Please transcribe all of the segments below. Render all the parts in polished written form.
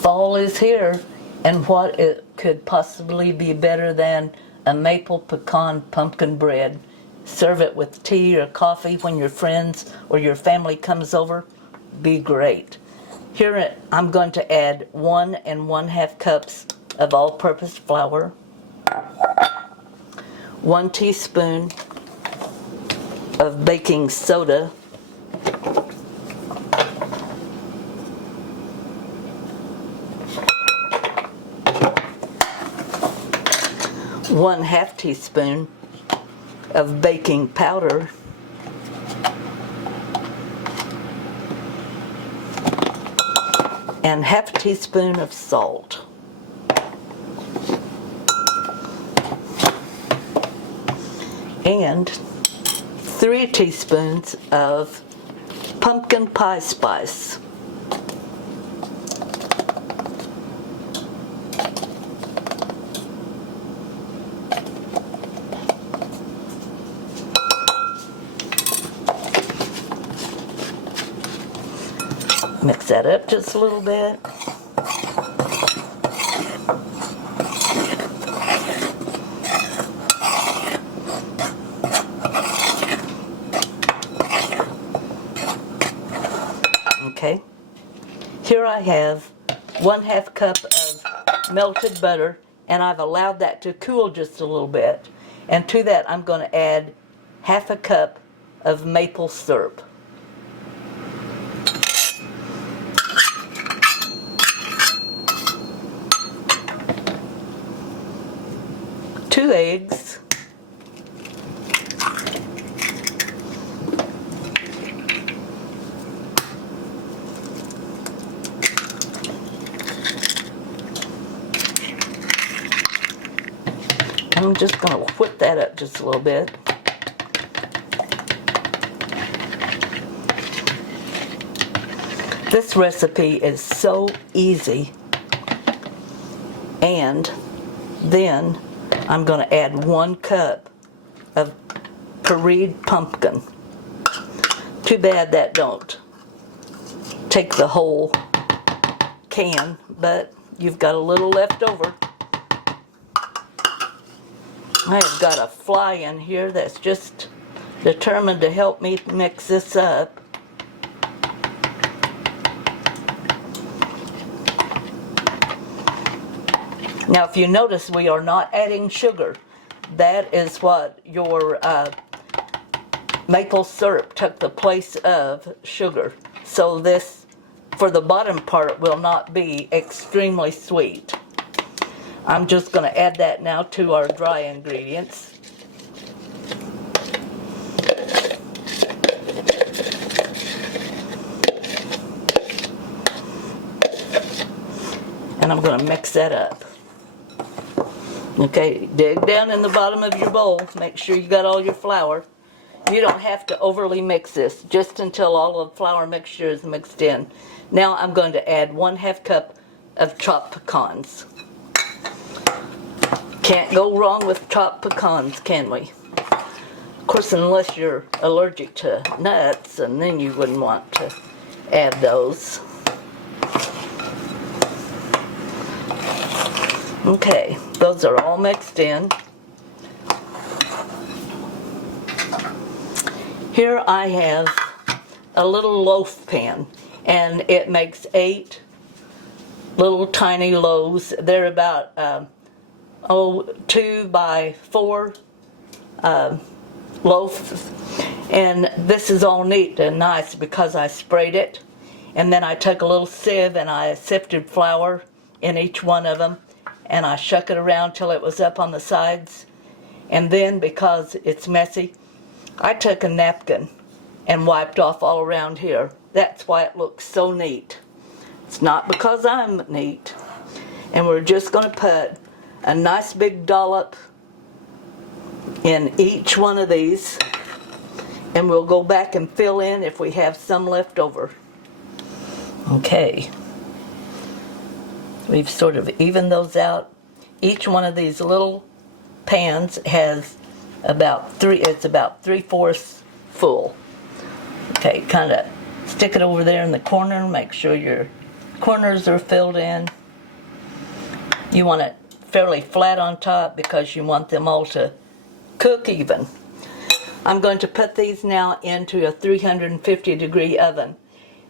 Fall is here, and what it could possibly be better than a maple pecan pumpkin bread? Serve it with tea or coffee when your friends or your family comes over. Be great. Here I'm going to add 1 1/2 cups of all-purpose flour, 1 teaspoon of baking soda, 1/2 teaspoon of baking powder, and 1/2 teaspoon of salt. And 3 teaspoons of pumpkin pie spice. Mix that up just a little bit. Okay. Here I have 1/2 cup of melted butter, and I've allowed that to cool just a little bit. And to that I'm going to add 1/2 cup of maple syrup. 2 eggs, I'm just going to whip that up just a little bit. This recipe is so easy. And then I'm going to add 1 cup of pureed pumpkin. Too bad that don't take the whole can, but you've got a little left over. I have got a fly in here that's just determined to help me mix this up. Now, if you notice, we are not adding sugar. That is what your maple syrup took the place of sugar. So this, for the bottom part, will not be extremely sweet. I'm just going to add that now to our dry ingredients. And I'm going to mix that up. Okay, dig down in the bottom of your bowl. Make sure you got all your flour. You don't have to overly mix this, just until all the flour mixture is mixed in. Now I'm going to add 1/2 cup of chopped pecans. Can't go wrong with chopped pecans, can we? Of course, unless you're allergic to nuts, and then you wouldn't want to add those. Okay, those are all mixed in. Here I have a little loaf pan, and it makes 8 little tiny loaves. They're about 2 by 4 loaves, and this is all neat and nice because I sprayed it, and then I took a little sieve and I sifted flour in each one of them, and I shook it around till it was up on the sides. And then, because it's messy, I took a napkin and wiped off all around here. That's why it looks so neat. It's not because I'm neat. And we're just going to put a nice big dollop in each one of these, and we'll go back and fill in if we have some left over. Okay. We've sort of evened those out. Each one of these little pans has about 3/4 full. Okay, kind of stick it over there in the corner and make sure you're corners are filled in. You want it fairly flat on top because you want them all to cook even. I'm going to put these now into a 350-degree oven.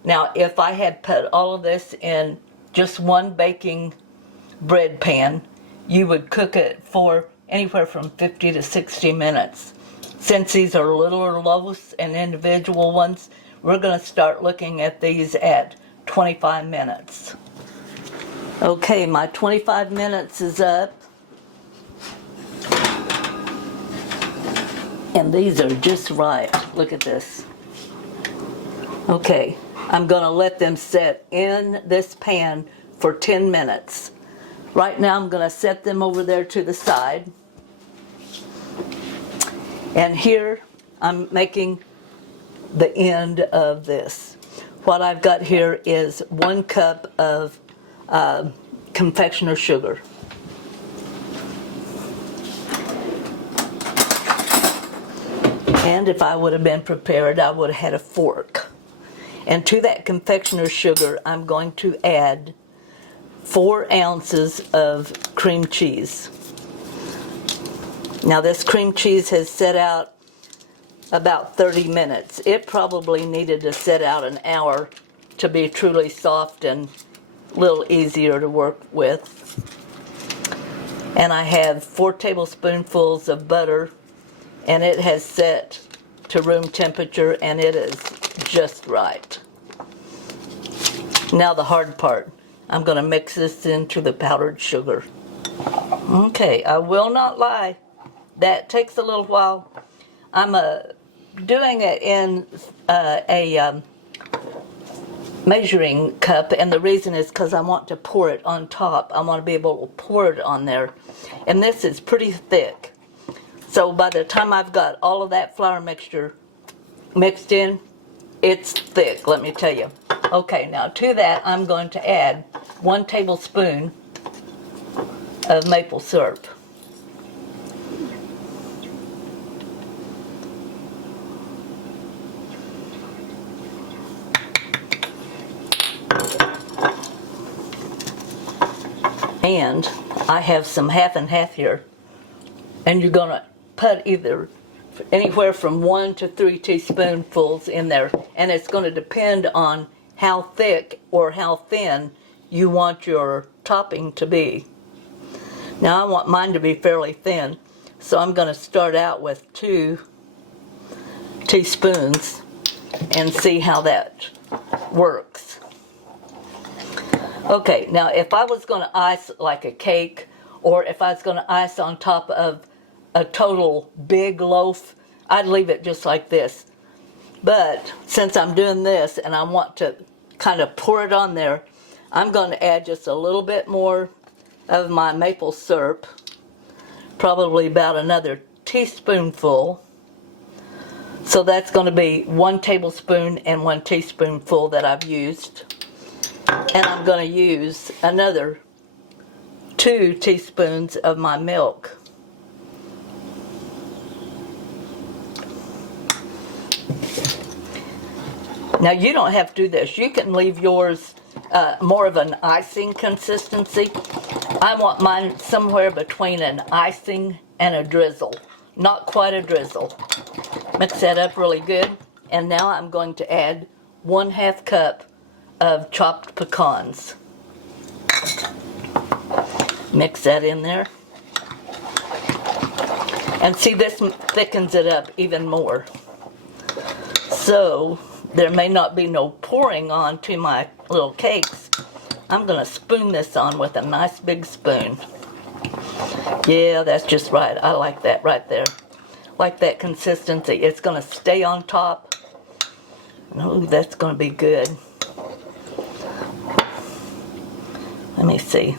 Now, if I had put all of this in just one baking bread pan, you would cook it for anywhere from 50 to 60 minutes. Since these are littler loaves and individual ones, we're going to start looking at these at 25 minutes. Okay, my 25 minutes is up. And these are just right. Look at this. Okay, I'm going to let them set in this pan for 10 minutes. Right now I'm going to set them over there to the side. And here I'm making the end of this. What I've got here is 1 cup of confectioner sugar. And if I would have been prepared, I would have had a fork. And to that confectioner sugar, I'm going to add 4 ounces of cream cheese. Now this cream cheese has set out about 30 minutes. It probably needed to set out an hour to be truly soft and a little easier to work with. And I have 4 tablespoonfuls of butter, and it has set to room temperature, and it is just right. Now the hard part. I'm going to mix this into the powdered sugar. Okay, I will not lie. That takes a little while. I'm doing it in a measuring cup, and the reason is because I want to pour it on top. I want to be able to pour it on there. And this is pretty thick. So by the time I've got all of that flour mixture mixed in, it's thick, let me tell you. Okay, now to that I'm going to add 1 tablespoon of maple syrup. And I have some half and half here. And you're going to put either anywhere from 1 to 3 teaspoonfuls in there. And it's going to depend on how thick or how thin you want your topping to be. Now I want mine to be fairly thin, so I'm going to start out with 2 teaspoons and see how that works. Okay, now if I was going to ice like a cake, or if I was going to ice on top of a total big loaf, I'd leave it just like this. But since I'm doing this and I want to kind of pour it on there, I'm going to add just a little bit more of my maple syrup, probably about another teaspoonful. So that's going to be 1 tablespoon and 1 teaspoonful that I've used. And I'm going to use another 2 teaspoons of my milk. Now you don't have to do this. You can leave yours more of an icing consistency. I want mine somewhere between an icing and a drizzle. Not quite a drizzle. Mix that up really good. And now I'm going to add 1/2 cup of chopped pecans. Mix that in there. And see, this thickens it up even more. So there may not be no pouring on to my little cakes. I'm going to spoon this on with a nice big spoon. Yeah, that's just right. I like that right there. Like that consistency. It's going to stay on top. Oh, that's going to be good. Let me see.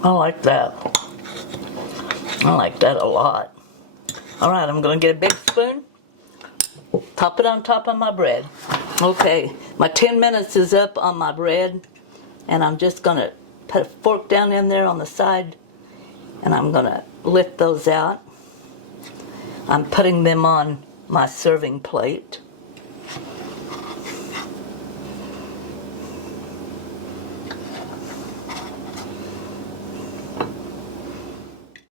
I like that. I like that a lot. All right, I'm going to get a big spoon, top it on top of my bread. Okay, my 10 minutes is up on my bread, and I'm just going to put a fork down in there on the side, and I'm going to lift those out. I'm putting them on my serving plate.